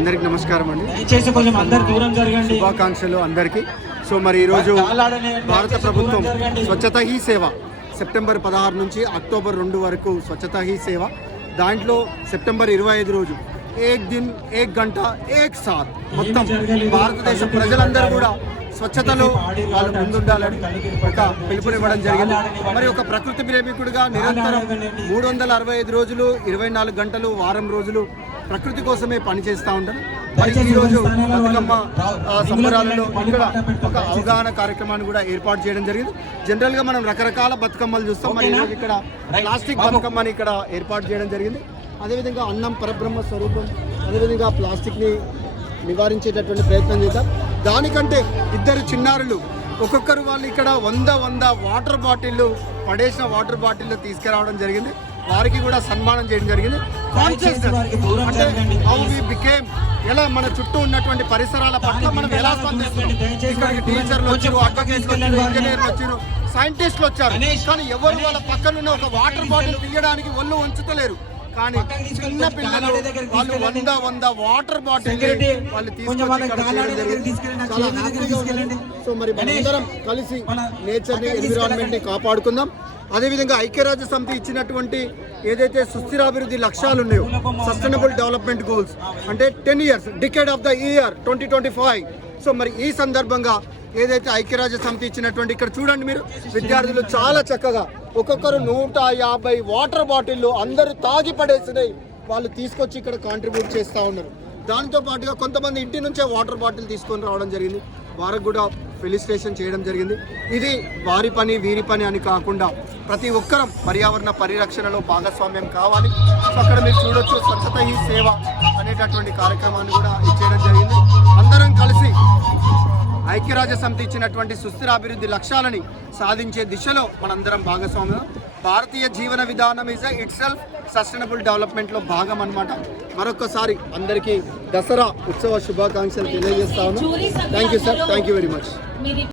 అందరికి నమస్కారం అండి. దయచేసి కొంచెం అందరు దూరం జరగండి. శుభాకాంక్షలు అందరికీ. సో మరి ఈరోజు భారత ప్రభుత్వం స్వచ్ఛతా హీ సేవ సెప్టెంబర్ 16 నుంచి అక్టోబర్ 2 వరకు స్వచ్ఛతా హీ సేవ, దాంట్లో సెప్టెంబర్ 25 రోజు ఏక్ దిన్ ఏక్ గంట ఏక్ సాత్ మొత్తం భారతదేశ ప్రజలందరూ కూడా స్వచ్ఛతలో వాళ్ళు ముందుండాలని ఒక పిలుపునివ్వడం జరిగింది. మరి ఒక ప్రకృతి ప్రేమికుడిగా నిరంతరం 365 రోజులు 24 గంటలు వారం రోజులు ప్రకృతి కోసమే పనిచేస్తూ ఉంటాను. మరి ఈరోజు బతుకమ్మ సంబరాలలో ఇక్కడ ఒక అవగాహన కార్యక్రమాన్ని కూడా ఏర్పాటు చేయడం జరిగింది. జనరల్గా మనం రకరకాల బతుకమ్మలు చూస్తాం, మరి ఈరోజు ఇక్కడ ప్లాస్టిక్ బతుకమ్మని ఇక్కడ ఏర్పాటు చేయడం జరిగింది. అదేవిధంగా అన్నం పరబ్రహ్మ స్వరూపం, అదేవిధంగా ప్లాస్టిక్ని నివారించేటటువంటి ప్రయత్నం చేద్దాం. దానికంటే ఇద్దరు చిన్నారులు ఒక్కొక్కరు వాళ్ళు ఇక్కడ 100 వాటర్ బాటిళ్ళు పడేసిన వాటర్ బాటిళ్ళు తీసుకురావడం జరిగింది. వారికి కూడా సన్మానం చేయడం జరిగింది. అంటే హౌ వి బికేమ్, ఎలా మన చుట్టూ ఉన్నటువంటి పరిసరాల పట్ల మనం ఎలా స్పందిస్తున్నాం. ఇక్కడికి టీచర్లు వచ్చారు, అడ్వకేట్లు వచ్చారు, ఇంజనీర్లు వచ్చారు, సైంటిస్టులు వచ్చారు. కానీ ఎవరు వాళ్ళ పక్కనున్న ఒక వాటర్ బాటిల్ తీయడానికి ఒళ్ళు ఉంచుతలేరు. కానీ చిన్న పిల్లలు వాళ్ళు 100 వాటర్ బాటిల్ వాళ్ళు తీసుకొచ్చి చాలా హ్యాపీగా ఉంది. సో మరి మనందరం కలిసి నేచర్ని, ఎన్విరాన్మెంట్ ని కాపాడుకుందాం. అదేవిధంగా ఐక్యరాజ్య సమితి ఇచ్చినటువంటి ఏదైతే సుస్థిరాభివృద్ధి లక్ష్యాలు ఉన్నాయో, సస్టైనబుల్ డెవలప్మెంట్ గోల్స్ అంటే 10 years decade of the year 2025. So మరి ఈ సందర్భంగా ఏదైతే ఐక్యరాజ్య సమితి ఇచ్చినటువంటి, ఇక్కడ చూడండి మీరు, విద్యార్థులు చాలా చక్కగా ఒక్కొక్కరు 150 వాటర్ బాటిళ్ళు అందరూ తాగి పడేసినాయి వాళ్ళు తీసుకొచ్చి ఇక్కడ కాంట్రిబ్యూట్ చేస్తూ ఉన్నారు. దానితో పాటుగా కొంతమంది ఇంటి నుంచే వాటర్ బాటిల్ తీసుకొని రావడం జరిగింది. వారికి కూడా ఫెలిసిటేషన్ చేయడం జరిగింది. ఇది వారి పని వీరి పని అని కాకుండా ప్రతి ఒక్కరం పర్యావరణ పరిరక్షణలో భాగస్వామ్యం కావాలి. సో అక్కడ మీరు చూడొచ్చు స్వచ్ఛతా హీ సేవ అనేటటువంటి కార్యక్రమాన్ని కూడా ఇచ్చేయడం జరిగింది. అందరం కలిసి ఐక్యరాజ్య సమితి ఇచ్చినటువంటి సుస్థిరాభివృద్ధి లక్ష్యాలని సాధించే దిశలో మనందరం భాగస్వామ్యం. భారతీయ జీవన విధానం ఈజ్ ఇట్ సెల్ఫ్ సస్టైనబుల్ డెవలప్మెంట్లో భాగం అన్నమాట. మరొకసారి అందరికీ దసరా ఉత్సవ శుభాకాంక్షలు తెలియజేస్తా ఉన్నాం. Thank you sir, thank you very much.